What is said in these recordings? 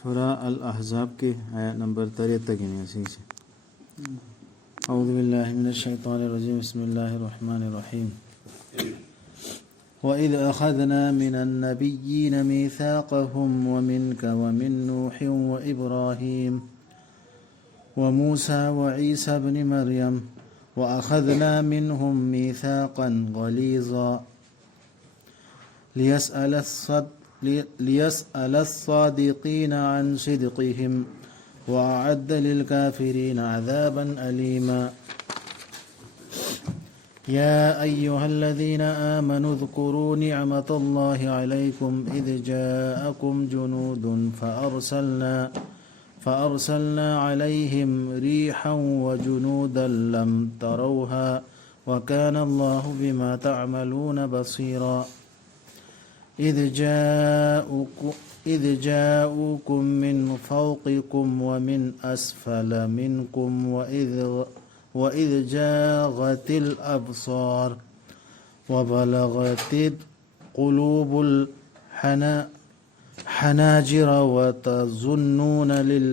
सूरा अल-अहज़ाब के आयत नंबर 63 तक है इसी से। औज़ु बिल्लाहि मिनश शैतानिर रजीम बिस्मिल्लाहिर रहमानिर रहीम। वइज़ अख़ज़ना मिनन नबिय्यीन मीसाक़हुम व मिनका व मिन नूहिन व इब्राहीम व मूसा व ईसा इब्न मर्यम व अख़ज़ना मिनहुम मीसाक़न ग़लीज़ा लियस्अल الصادقين عن صدقهم وأعد للكافرين عذابا أليما يا أيها الذين آمنوا اذكروا نعمة الله عليكم إذ جاءكم جنود فأرسلنا عليهم ريحا وجنودا لم تروها وكان الله بما تعملون بصيرا إذ جاءوكم من فوقكم ومن أسفل منكم وإذ زاغت الأبصار وبلغت القلوب الحناجر وتظنون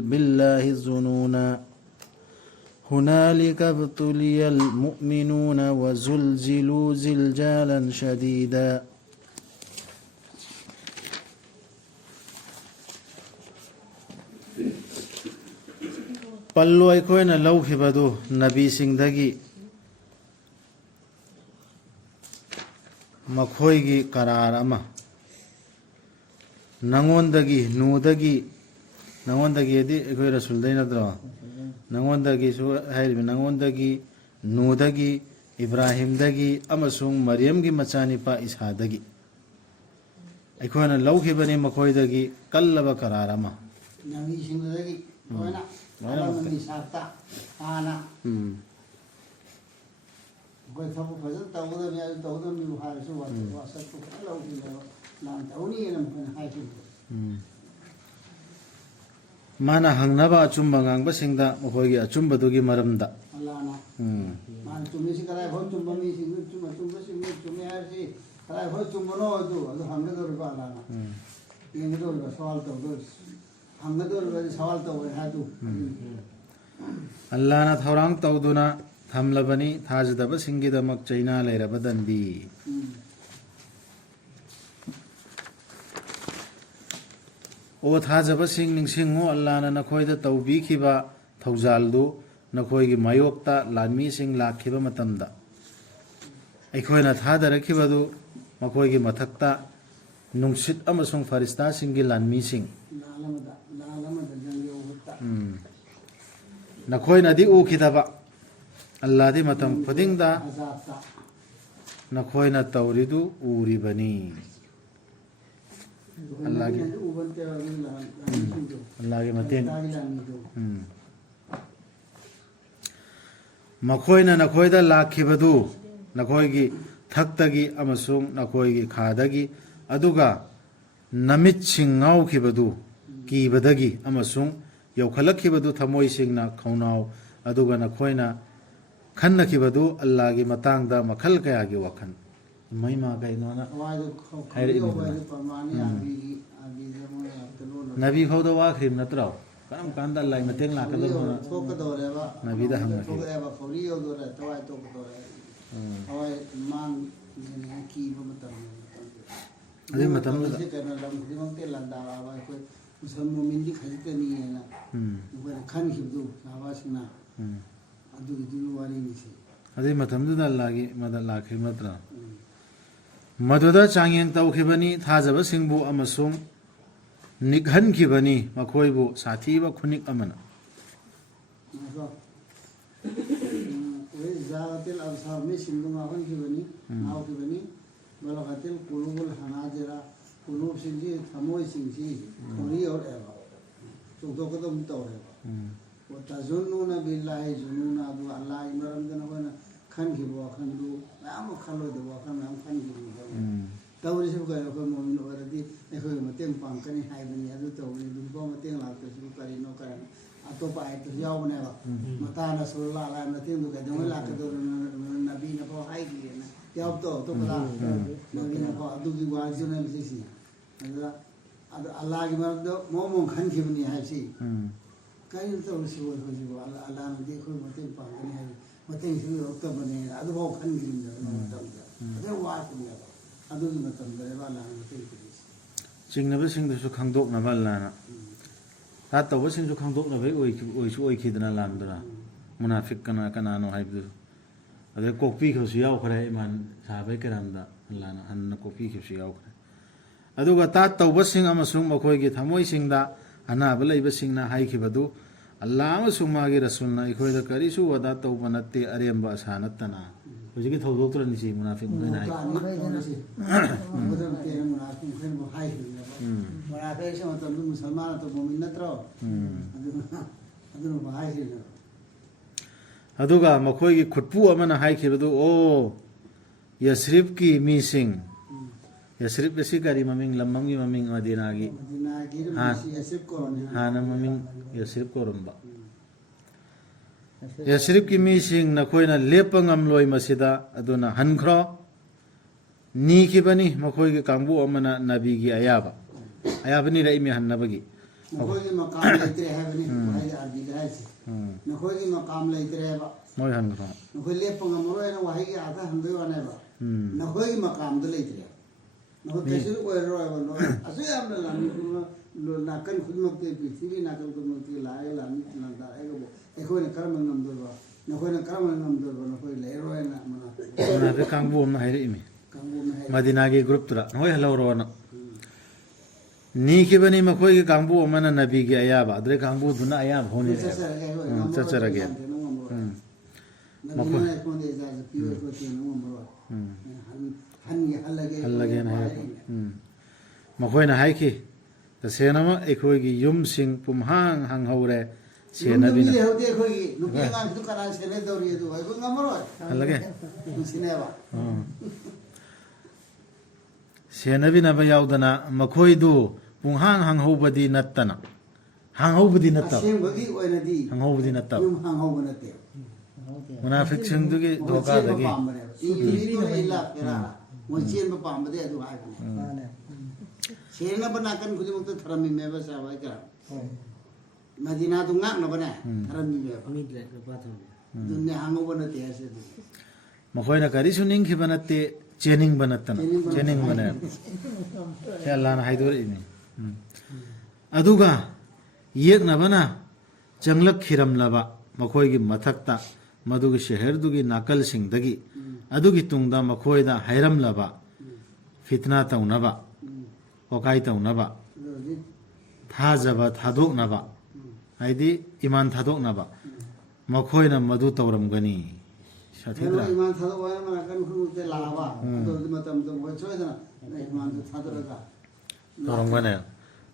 بالله الظنونا هنالك ابتلي المؤمنون وزلزلوا زلزالا شديدا पल्लो अखोयना लौखिबदु नबी सिंहदगी मखोयगी करार अमा नंगोंदगी नूदगी नंगोंदगी यदि अखोय रसूलदै नद्रो नंगोंदगी सु हायरिबे नंगोंदगी नूदगी इब्राहिमदगी अमसुंग मरियमगी मचानिपा इसादगी अखोयना लौखिबनी मखोयदगी कल्लबा करार अमा नबी सिंहदगी होयना Alam sarta ana. Koi thapu fazal tahu dah biar tahu dah miu hari su wasat tu kalau kita nam tahu ni nam kena hai tu. Mana hangnaba acumba ngang singda mukhogi acumba tugi maramda. Allah na. Mana cumi si kalai hoi cumba mi si cuma cumi hari si kalai hoi cumba no tu adu hangga tu riba Allah na. Ini tu riba soal tu Allah na thorang tawduna thamlabani thajadaba singidamak chaina lairaba dandi o thajaba sing ningsingo Allah na nakhoida tawbi khiba thawjaldu nakhoigi mayokta lanmi sing lakhiba matamda aikhoina thadara khibadu makhoigi mathakta nungsit amasung farista singi lanmi sing नखोयना दी उखिदबा अल्लाह दी मतम खुदिंगदा नखोयना तौरिदु उरिबनी अल्लाह के मतें मखोयना नखोयदा लाखिबदु नखोयगी थक्तगी अमसुंग नखोयगी खादगी अदुगा नमित सिंगाव खिबदु कीबदगी अमसुंग यौखलखिबदु थमोय सिंगना खौनाव अदुगा नखोयना खन्नखिबदु अल्लाह की मतांगदा मखल कयागी वखन महिमा कैनोना नबी खौदा वाखिम नत्राव करम कांदा अल्लाह मतेंग लाकदो नबी दा हम अदे मतम मुसलमान मिंदी खरीदते नहीं है ना वो खान खिबदो नावासिना अदुगदु वाली निसे अदे मतमदुदा अल्लाहगी मदद लाखि मत्रा मदुदा चांगेंग तौखिबनी थाजब सिंबु अमसुंग निघन खिबनी मखोयबु साथीबा खुनिक अमना वे जातिल अबसार में सिंबु मावन खिबनी नाव खिबनी बलगतिल कुलुबुल हनाजरा कुलूब सिंजी थमोय सिंजी खोरी और एवा चुदो कदम तो है वो तजुन्नुना बिल्लाहि जुनूना दु अल्लाह इमरम दन बना खन की वो खन दु नाम खलो दु खन नाम खन की तवरी सब गयो को मोमिन वरदी देखो मतें पांकनी हाय बनी अदु तो नि दु को मतें लाते शुरू करी नो करन अतो पाए तो जाओ ने वा मता न सुल्ला ला मतें दु के दम ला के दो नबी ने को हाय की ना याब तो पता नबी ने को अदु की वाजिब ने बिसी ꯑꯗꯣ ꯑꯜꯂꯥꯒꯤ ꯃꯔꯛꯇ ꯃꯑꯣꯡ ꯈꯟꯈꯤꯕꯅꯤ ꯍꯥꯏꯕꯁꯤ ꯀꯔꯤꯅꯣ ꯇꯧꯔꯤꯁꯤꯕꯨ ꯑꯩꯈꯣꯏꯁꯤꯕꯨ ꯑꯜꯂꯥꯅꯗꯤ ꯑꯩꯈꯣꯏ ꯃꯇꯦꯡ ꯄꯥꯡꯒꯅꯤ ꯍꯥꯏꯕ ꯃꯇꯦꯡꯁꯨ ꯌꯧꯔꯛꯇꯕꯅꯤ ꯑꯗꯨꯐꯥꯎ ꯈꯟꯈꯤꯕꯅꯦꯕ ꯃꯇꯝꯗ ꯑꯗꯩ ꯋꯥꯈꯤꯕꯅꯦꯕ ꯑꯗꯨꯒꯤ ꯃꯇꯝꯗꯅꯦꯕ ꯑꯜꯂꯥꯅ ꯃꯇꯦꯡ ꯄꯤꯔꯤꯁꯤ ꯆꯤꯡꯅꯕꯁꯤꯡꯗꯨꯁꯨ ꯈꯪꯗꯣꯛꯅꯕ ꯑꯜꯂꯥꯅ ꯇꯥꯠ ꯇꯧꯕꯁꯤꯡꯁꯨ ꯈꯪꯗꯣꯛꯅꯕꯩ ꯑꯣꯏꯁꯨ ꯑꯣꯏꯈꯤꯗꯅ ꯂꯥꯟꯗꯨꯅ ꯃꯨꯅꯥꯐꯤꯛ ꯀꯅꯥꯅꯣ ꯍꯥꯏꯕꯗꯨ ꯑꯗꯩ ꯀꯣꯛꯄꯤꯈꯤꯕꯁꯨ ꯌꯥꯎꯈ꯭ꯔꯦ ꯏꯃꯥꯟ ꯁꯥꯕꯩ ꯀꯔꯝꯗ ꯑꯜꯂꯥꯅ ꯍꯟꯅ ꯀꯣꯛꯄꯤꯈꯤꯕꯁꯨ ꯌꯥꯎꯈ꯭ꯔꯦ ꯑꯗꯨꯒ ꯇꯥꯠ ꯇꯧꯕꯁꯤꯡ ꯑꯃꯁꯨꯡ ꯃꯈꯣꯏꯒꯤ ꯊꯃꯣꯏꯁꯤꯡꯗ ꯑꯅꯥꯕ ꯂꯩꯕꯁꯤꯡꯅ ꯍꯥꯏꯈꯤꯕꯗꯨ ꯑꯜꯂꯥ ꯑꯃꯁꯨꯡ ꯃꯥꯒꯤ ꯔꯁꯨꯜꯅ ꯑꯩꯈꯣꯏꯗ ꯀꯔꯤꯁꯨ ꯋꯥꯗꯥ ꯇꯧꯕ ꯅꯠꯇꯦ ꯑꯔꯦꯝꯕ ꯑꯁꯥ ꯅꯠꯇꯅ ꯍꯧꯖꯤꯛꯀꯤ ꯊꯧꯗꯣꯛꯇ꯭ꯔꯅꯤꯁꯤ ꯃꯨꯅꯥꯐꯤꯛ ꯃꯈꯣꯏꯅ ꯍꯥꯏ ꯃꯨꯅꯥꯐꯤꯛ ꯃꯇꯝꯗ ꯃꯨꯁꯜꯃꯥꯟ ꯑꯇꯣꯞꯄ ꯃꯤ ꯅꯠꯇ꯭ꯔꯣ ꯑꯗꯨꯅ ꯍꯥꯏꯈꯤꯕꯅꯦꯕ ꯑꯗꯨꯒ ꯃꯈꯣꯏꯒꯤ ꯈꯨꯠꯄꯨ ꯑꯃꯅ ꯍꯥꯏꯈꯤꯕꯗꯨ ꯑꯣ ꯌꯁꯔꯤꯐꯀꯤ ꯃꯤꯁꯤꯡ ꯌꯁꯔꯤꯞ ꯑꯁꯤ ꯀꯔꯤ ꯃꯃꯤꯡ ꯂꯝ ꯑꯃꯒꯤ ꯃꯃꯤꯡ ꯃꯗꯤꯅꯥꯒꯤ ꯍꯥꯟꯅ ꯃꯃꯤꯡ ꯌꯁꯔꯤꯞ ꯀꯧꯔꯝꯕ ꯌꯁꯔꯤꯞꯀꯤ ꯃꯤꯁꯤꯡ ꯅꯈꯣꯏꯅ ꯂꯦꯞꯄ ꯉꯝꯂꯣꯏ ꯃꯁꯤꯗ ꯑꯗꯨꯅ ꯍꯟꯈ꯭ꯔꯣ ꯅꯤꯈꯤꯕꯅꯤ ꯃꯈꯣꯏꯒꯤ ꯀꯥꯡꯕꯨ ꯑꯃꯅ ꯅꯕꯤꯒꯤ ꯑꯌꯥꯕ ꯅꯤꯔꯛꯏꯃꯤ ꯍꯟꯅꯕꯒꯤ ꯅꯈꯣꯏꯒꯤ ꯃꯀꯥꯝ ꯂꯩꯇ꯭ꯔꯦ ꯍꯥꯏꯕꯅꯤ ꯍꯥꯏꯗꯤ ꯑꯥꯔꯕꯤꯗ ꯍꯥꯏꯁꯦ ꯅꯈꯣꯏꯒꯤ ꯃꯀꯥꯝ ꯂꯩꯇ꯭ꯔꯦꯕ ꯃꯣꯏ ꯍꯟꯈ꯭ꯔꯣ ꯅꯈꯣꯏ ꯂꯦꯞꯄ ꯉꯝꯃꯔꯣꯏꯅ ꯋꯥꯍꯩꯒꯤ ꯑꯥꯔꯊ ꯍꯟꯕꯩ ꯋꯥꯅꯦꯕ ꯅꯈꯣꯏꯒꯤ ꯃꯀꯥꯝꯗ ꯂꯩꯇ꯭ꯔꯦ ꯅꯈꯣꯏ ꯀꯩꯁꯨ ꯑꯣꯏꯔꯔꯣꯏꯕ ꯑꯁꯨꯛ ꯌꯥꯝꯅ ꯅꯥꯀꯟ ꯈꯨꯗꯤꯡꯃꯛꯇꯤ ꯄ꯭ꯔꯤꯊꯤꯕꯤ ꯅꯥꯀꯟ ꯈꯨꯗꯤꯡꯃꯛꯇꯤ ꯂꯥꯛꯑꯒ ꯂꯥꯟꯗꯥꯔꯛꯑꯒꯕꯨ ꯑꯩꯈꯣꯏꯅ ꯀꯔꯝꯕ ꯉꯝꯗꯣꯏꯕ ꯅꯈꯣꯏꯅ ꯀꯔꯝꯕ ꯉꯝꯗꯣꯏꯕ ꯅꯈꯣꯏ ꯂꯩꯔꯔꯣꯏꯅ ꯃꯨꯅꯥꯐꯤꯛ ꯀꯥꯡꯕꯨ ꯑꯃꯅ ꯍꯥꯏꯔꯛꯏꯃꯤ ꯃꯗꯤꯅꯥꯒꯤ ꯒ꯭ꯔꯨꯞꯇꯨꯗ ꯅꯣꯏ ꯍꯜꯍꯧꯔꯣꯅ ꯅꯤꯈꯤꯕꯅꯤ ꯃꯈꯣꯏꯒꯤ ꯀꯥꯡꯕꯨ ꯑꯃꯅ ꯅꯕꯤꯒꯤ ꯑꯌꯥꯕ ꯑꯗꯨꯗꯩ ꯀꯥꯡꯕꯨꯗꯨꯅ ꯑꯌꯥꯕ ꯍꯣꯠꯅꯔꯦ ꯆꯠꯆꯔꯒꯦ ꯍꯜꯂꯒꯦꯅ ꯍꯥꯏꯔꯛꯄ ꯃꯈꯣꯏꯅ ꯍꯥꯏꯈꯤ ꯇꯁꯦꯡꯅꯃꯛ ꯑꯩꯈꯣꯏꯒꯤ ꯌꯨꯝꯁꯤꯡ ꯄꯨꯝꯍꯥꯡ ꯍꯥꯡꯍꯧꯔꯦ ꯁꯦꯟꯅꯕꯤꯅ ꯍꯜꯂꯒꯦ ꯁꯦꯟꯅꯕꯤꯅꯕ ꯌꯥꯎꯗꯅ ꯃꯈꯣꯏꯗꯨ ꯄꯨꯡꯍꯥꯡ ꯍꯥꯡꯍꯧꯕꯗꯤ ꯅꯠꯇꯕ ꯑꯁꯦꯡꯕꯒꯤ ꯑꯣꯏꯅꯗꯤ ꯍꯥꯡꯍꯧꯕꯗꯤ ꯅꯠꯇꯕ ꯌꯨꯝ ꯍꯥꯡꯍꯧꯕ ꯅꯠꯇꯦ ꯃꯨꯅꯥꯐꯤꯛꯁꯤꯡꯗꯨꯒꯤ ꯙꯣꯀꯥꯗꯒꯤ ꯃꯣꯏ ꯆꯦꯟꯕ ꯄꯥꯝꯕꯗꯤ ꯑꯗꯨ ꯍꯥꯏꯕꯅꯦ ꯁꯦꯟꯅꯕ ꯅꯥꯀꯟ ꯈꯨꯗꯤꯡꯃꯛꯇ ꯊꯔꯝꯃꯤꯃꯦꯕ ꯆꯥꯕ ꯍꯥꯏꯇꯥꯔꯦ ꯃꯗꯤꯅꯥꯗꯨ ꯉꯥꯛꯅꯕꯅꯦ ꯊꯔꯝꯃꯤꯃꯦꯕ ꯑꯗꯨꯅꯦ ꯍꯥꯡꯍꯧꯕ ꯅꯠꯇꯦ ꯍꯥꯏꯁꯦ ꯃꯈꯣꯏꯅ ꯀꯔꯤꯁꯨ ꯅꯤꯡꯈꯤꯕ ꯅꯠꯇꯦ ꯆꯦꯟꯅꯤꯡꯕ ꯅꯠꯇꯅ ꯆꯦꯟꯅꯤꯡꯕꯅꯦ ꯁꯤ ꯑꯜꯂꯥꯅ ꯍꯥꯏꯗꯣꯔꯛꯏꯅꯤ ꯑꯗꯨꯒ ꯌꯦꯛꯅꯕꯅ ꯆꯪꯂꯛꯈꯤꯔꯝꯂꯕ ꯃꯈꯣꯏꯒꯤ ꯃꯊꯛꯇ ꯃꯗꯨꯒꯤ ꯁꯦꯍꯔꯗꯨꯒꯤ ꯅꯥꯀꯜꯁꯤꯡꯗꯒꯤ ꯑꯗꯨꯒꯤ ꯇꯨꯡꯗ ꯃꯈꯣꯏꯗ ꯍꯩꯔꯝꯂꯕ ꯐꯤꯠꯅꯥ ꯇꯧꯅꯕ ꯋꯥꯀꯥꯏ ꯇꯧꯅꯕ ꯊꯥꯖꯕ ꯊꯥꯗꯣꯛꯅꯕ ꯍꯥꯏꯗꯤ ꯏꯃꯥꯟ ꯊꯥꯗꯣꯛꯅꯕ ꯃꯈꯣꯏꯅ ꯃꯗꯨ ꯇꯧꯔꯝꯒꯅꯤ 이만 타도와야 말하는 그 라와 또 맞다면 뭐 저기다 이만도 타더라가 그런거네요.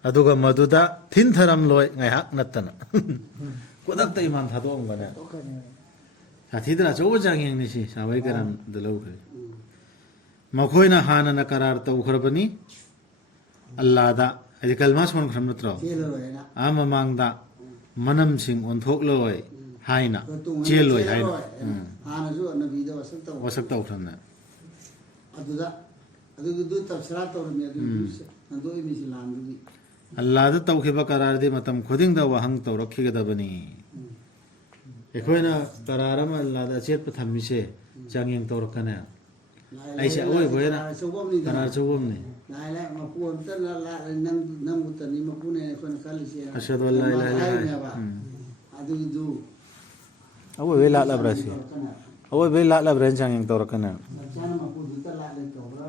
아두가 모두다 틴타람로이 ngaihak natana. 고닥다 이만 타도온 거네. 자, 디드라 조장행니 시 사웨 가람 들로 그래. मखोइना हानना करार तौखरबनी अल्लाहदा अदि कलमा सोन खरम नत्रो आ ममांगदा मनम सिंग ओंथोकलोय हाइना चेलोय हाइना हानजु नबीदा वसक तौखरना अदुदा अदुदु तफसरा तौरमी अदु इमिसि लांदुदी अल्लाहदा तौखिबा करार दे मतम खुदिंगदा वहंग तौरखिगदबनी एखोइना करारम अल्लाहदा चेत पथमिसे चांगिंग तौरकना ऐसे ओए भएन करार चौबमने लाइला मपुन त ला नंग बुतनी मपुने कोन खालिसे अशहदु अल्ला इलाहा इल्लल्लाह अदुदु ओए वे ला ब्रासी ओए वे ला ब्रेन चांगिंग तौरकना चाना मपुन त ला ले तौरा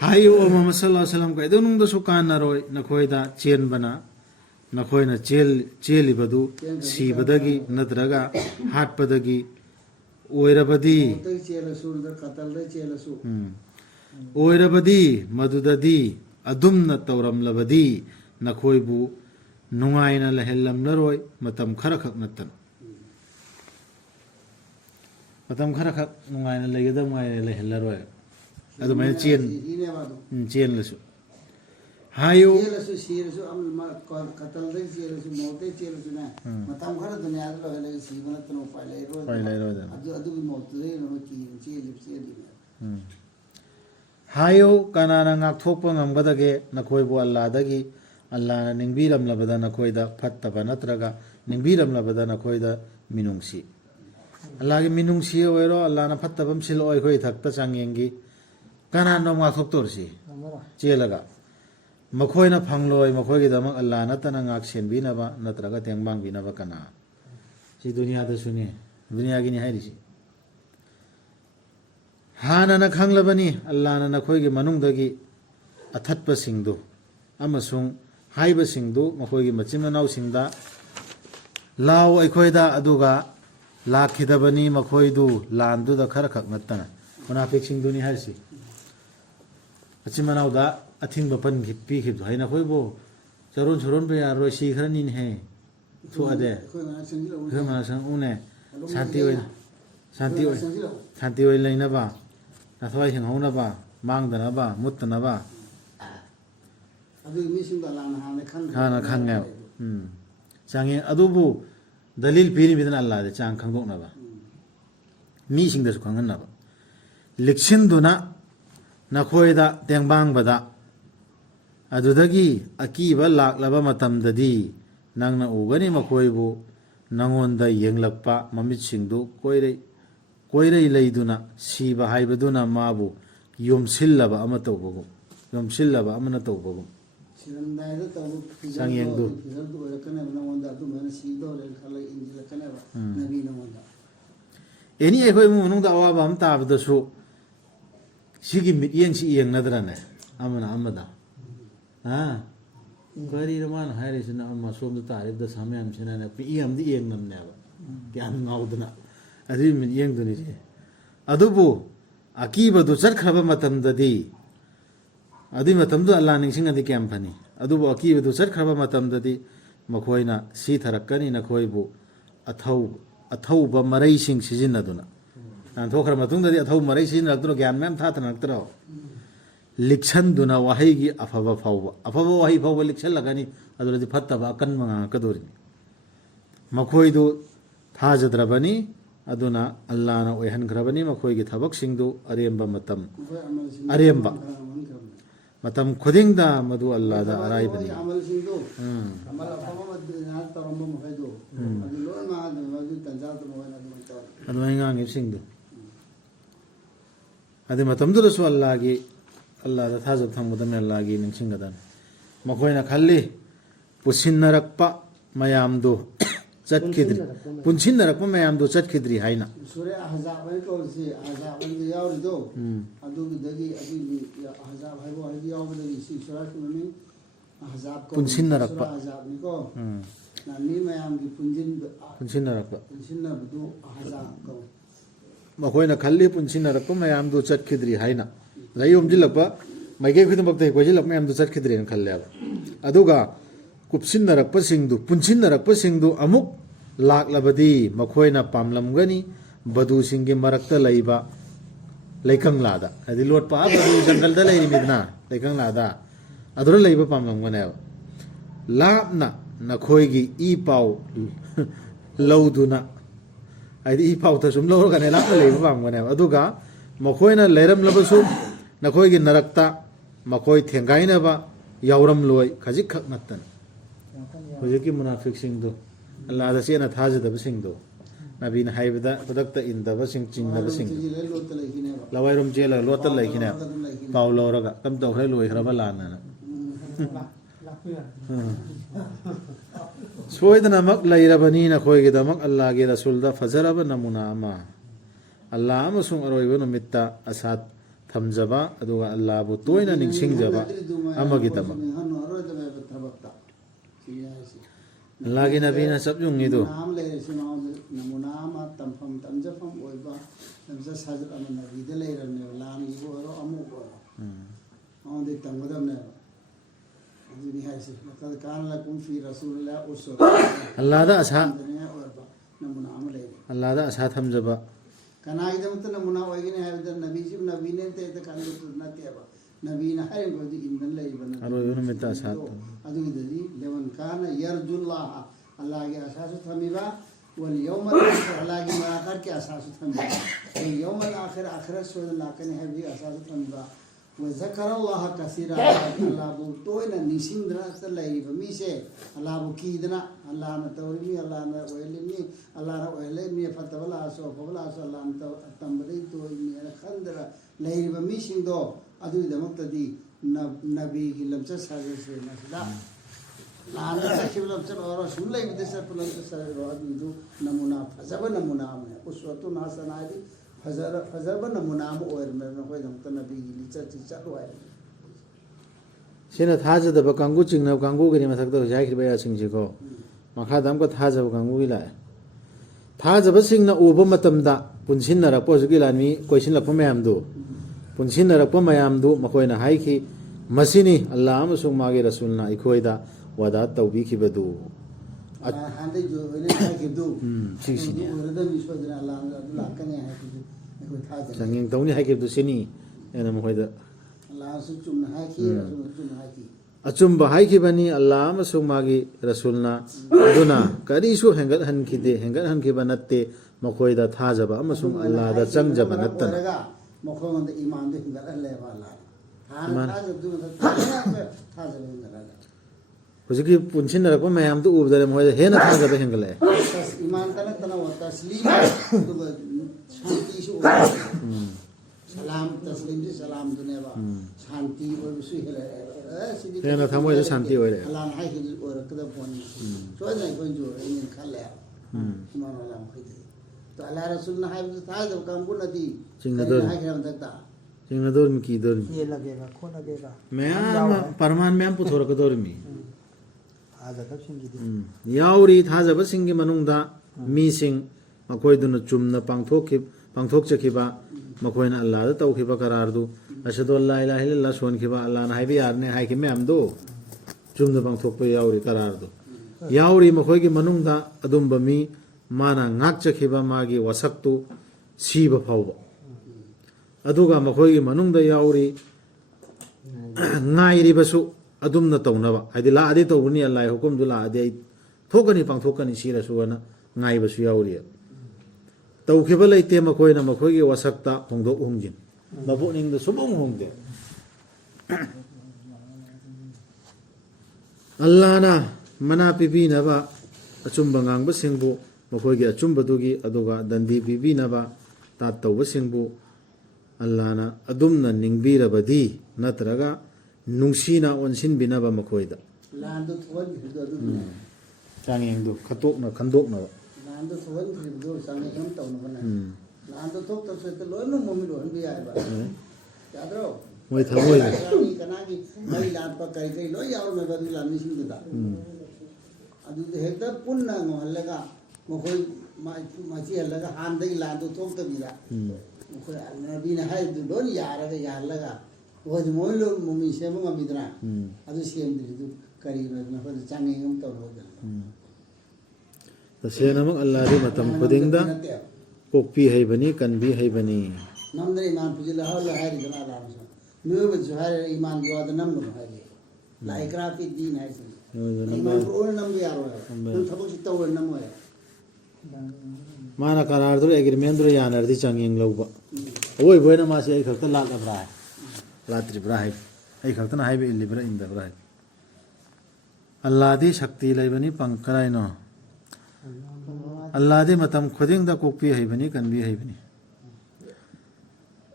हायो मोहम्मद सल्लल्लाहु अलैहि वसल्लम को एदोनुंग दसु कानरोय नखोयदा चेन बना नखोयना चेलिबदु सीबदगी नद्रगा हाटपदगी ओइरबदी ओइरबदी मदुददी अदुमना तौरमलबदी नखोयबु नुंगाइना लहेल्लमनरोय मतम खरखक नतन मतम खरखक नुंगाइना लेगदम गाइना लहेल्लरोय अदुमै चेन लसु हायो चेलसु सीरसु अम कतल दे चेलसु मोते चेलसु ना मतम खर दुनिया लो ले सीबन तनो पाले रो अदु अदु मोते रे नो की चेल चेल hayo kanana ngakthokpa ngamgadage nakhoibu Allah dagi Allah na ningbiramlabada nakhoida phattaba natraga ningbiramlabada nakhoida minungsi Allah gi minungsi oiro Allah na phattabam sil oi khoi thakta changyengi kanana ngakthok torsi chelaga makhoina phangloi makhoigi damak Allah na tana ngak senbinaba natraga tengbang binaba kana si dunia da suni dunia gi ni hairisi hana na khanglabani Allah na nakhoigi manungdagi athatpa singdu amasung haiba singdu makhoigi machimna nau singda law aikhoida aduga lakhidabani makhoidu landu da khara khak nattana munafik singdu ni haisi machimna nau da athingba pan pi khib haina khoibo charon charon be aroi si kharanin he thu ade khama sang une shanti oi shanti oi leina ba nathoi hing hona ba mangdana ba muttana ba ꯑꯗꯨꯒꯤ ꯃꯤꯁꯤꯡꯗꯣ ꯑꯜꯂꯥꯍꯅ hana khangya change adubu dalil piri bidan Allah de chang khangdoknaba mi singdasu khangannaba liksinduna nakhoida tengbang-bada adudagi akiba laklaba matamdadi nangna ugani makhoibu nangonda yenglakpa mamitsingdu koirei leiduna siba haibaduna mabu yomsillaba ama tawbagu yomsillaba amana tawbagu siramdayda tawu Sangyengdu. fizardu oirakaneba nangonda adumana sidore khalai injilakaneba nabi nangonda eni ekhoi mu manungda awaba am tabadasu sigi mityeng si yengnadrane amana amada kari ramana hairisina amma somda taribda samyam sinana pi amdi yengnamneba kyan ngawduna adi mityengduni je adubu akibadu charkhraba matamdadi adi matamdu Allah ningsingadi kyam phani adubu akibadu charkhraba matamdadi makhoina si tharakkani nakhoibu athauba marai sing sijinnaduna nan thokra matungdadi athau marai sijinnaduna gyan mem thathanaktro likshanduna wahaigi afaba wahi fawba likshallagani aduradi phattaba akan manga kadorini makhoidu thajadrabani aduna Allah na oihangrabani makhoigi thabak singdu aremba matam aremba matam khudingda madu Allah da araibani amal singdo amal afama madina taramma mukaido adu lo ma adu tanjat mo na adu tar adu ngang singdu adi matamdu rasu Allah gi Allah da thajab thangudam Allah gi ningsingadan makhoina khalli pusinnarakpa mayamdu chatkidri punsinnarakpa mayamdu chatkidri haina sure ahzab ay tolsi ahzab an yawrido adu dagi adu ahzab hay bo hay yawri si sura kunani ahzab ko punsinnarakpa ahzab ni ko nani mayam gi punsinnarakpa punsinnabudu ahzab ko makhoina khalli punsinnarakpa mayamdu chatkidri haina layomjilakpa maige khidambakte kojilak mayamdu chatkidri an khalleba aduga kupsinnarakpa singdu punsinnarakpa singdu amuk laklabadi makhoina pamlamgani badu singi marakta laiba laikanglada adi lotpa badu jangalda lairimidna laikanglada adura laiba pamlamganeba lapna nakhoigi i pau lauduna adi i pau ta sum lawra gane lapna laiba pamganeba aduga makhoina lairamlabasu nakhoigi narakta makhoi thengainaba yauram loi khajik khak nattan hojiki munafik singdu Allah da sena thajadaba singdu nabina haibada badakta indaba sing chingnaba sing lawairum jela lotal laikina paw lawraga kam tawkhre loi khraba lana soidana mak lairabani na khoigi damak Allah gi rasul da fajaraba namuna ama Allah amasung aroiba numitta asat thamjaba aduga Allah bu toina ningsingjaba amagi damak Allah gi nabina sabjung idu नाम ले रे सुनाओ नमूना मा तमफम तमजफम ओइबा तमजा साजर अन नबी दे ले रने लाम इबो रो अमु को औ दे तंगदम ने अजी नि हाइसे लकद कान लकुम फी रसूलिल्लाह उसवा Allah da asa नमूना आम ले Allah da asa thamjaba kana idam त नमूना ओइगिने है नबी जी नबी ने ते कान तो न तेबा नबी न है को दी इंदन ले बन aroiba numitta asat अदुगदरी लेवन कान यरजुल्लाह अल्लाह के आसास थमीबा वल यौमल आखिर अल्लाह के आखिर के आसास थमीबा वल यौमल आखिर आखिरत सो अल्लाह के है भी आसास थमीबा وذكر الله كثيرا الله بوتوينا نيسيندنا سلاي بميسه الله بكيدنا الله نتورمي الله نويلمي الله نويلمي فتبلا سو فبلا سو الله نتمبدي تويمي خندرا لاي بميسيندو ادو دمقتدي نبي لمسا ساجسه نسدا لانا تشبل لمسا اور سملي بدسر لمسا سر ادو نمونا فزب نمونا اسوه ناسنادي فزربا نمونا مو اور من کوئی دمت نبی لیچا چلو ہے sina thajadaba kangu chingna kangu gini mathakta jaikriba ya singjigo makhadam ko thajaba kangu ila thajaba singna uba matamda punsinna pojugi lani question lakpa mayam du punsinna rakpa mayam du makoina haiki masini allah amasung magi rasulna ikoida wada tawbi khibadu hande jo ne haiki du sini urada miswadna allah allah kane haiki du ko thajaba sanging tawni haiki du sini ena makoida Allah sumna haiki rasul haiki achumba haiki bani allah amasung magi rasulna duna karisu hengal hankide hengal hankiba natte makoida thajaba amasung allah da changjaba natta مخون إيمان ده هنگرا لeva لا إيمان. ثاج عبد الله ثاج هنگرا لا hujiki punchin rakpa mayam tu ubdare moy hena thajaba hengale تس إيمان تنا वो تسليم तो शांति से सलाम तस्लीम से सलाम दुनिया बा शांति और सुई है hena thamoy da shanti oire अल्लाह हाय कि और कदा फोन सो नहीं कोई जो इन खाले इमान अल्लाह खिदे तो अल्लाह रसूल ने हाय ثاج काम को नदी चिंगदर हाय कि हम तकता jingna dor mi ki dor ये लगेगा खो लगेगा mayam parman mayam puthor ka dor mi आज तक सिंगी दी yauri thajaba singi manungda mi sing makoi duna chumna pangthok chakhiba makoina allah da tawkhiba qarar du ashhadu an la ilaha illallah son khiba allah na haibi yarne hai ki mayam do chumna pangthok pe yauri qarar du yauri makoi gi manungda adumba mi mana ngak chakhiba magi wasaktu siba phawba aduga makoi gi manungda yauri ngai ribasu adumna tawnaba haidi la adi tawni allah hukum du la adi thokani pangthokani sira suwana ngai basu yauri tawkhiba leite makoina makoi gi wasakta hongdok hungjin mabu ning da subung hongde allah na mana pibi na ba achumba ngang ba singbu makoi gi achumba dugi aduga dandi pibi na ba ta tawba singbu allah na adumna ningbira badi natraga nungsina onsin binaba makoida लान तो थोन खिदो दु changeng du khandok na लान तो थोन खिदो संगे हम तो न बना लान तो थोक तो से तो लोन मम्मी लोन भी आए बा याद रहो moi thamoi रानी कना की मई लान पर कई कई लो यार मैं बदल लानी सिंह दा अदु हेक्टर पुन्ना ngo हल्लेगा मखोई माची हल्लेगा हान दई लान तो थोक तो बिदा मखोई नबी ने है दु लोन यार के यार लगा वो जो मोई लो मम्मी से मो मिदरा अदु सेम दि करी न पर चांगे हम तो हो जा ta senamang allah ri matam khudingda kokpi haibani kanbi haibani नमदे ईमान पुजिला हल हरि जना लाम स नु ब जुहार ईमान जो अद नम नु हरि ला इकरा फी दीन है ईमान को नम यारो है तुम थबो चित्तो नम है mana karar du agreement du yanar di changeng loba oi boina ma se ai khakta la la bra la tri bra hai ai khakta na hai be libra inda bra allah di shakti laibani pangkarai no allah di matam khuding da kokpi haibani kanbi haibani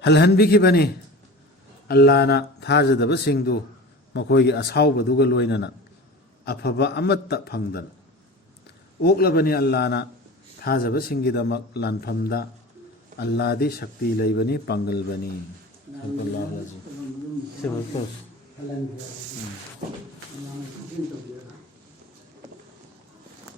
halhan bi ki bani allah na thajadaba singdu makoi gi asau baduga loina na afaba amatta phangdan oklabani allah na thajaba singidamak lanphamda allah di shakti laibani pangalbani sallallahu alaihi wasallam हलन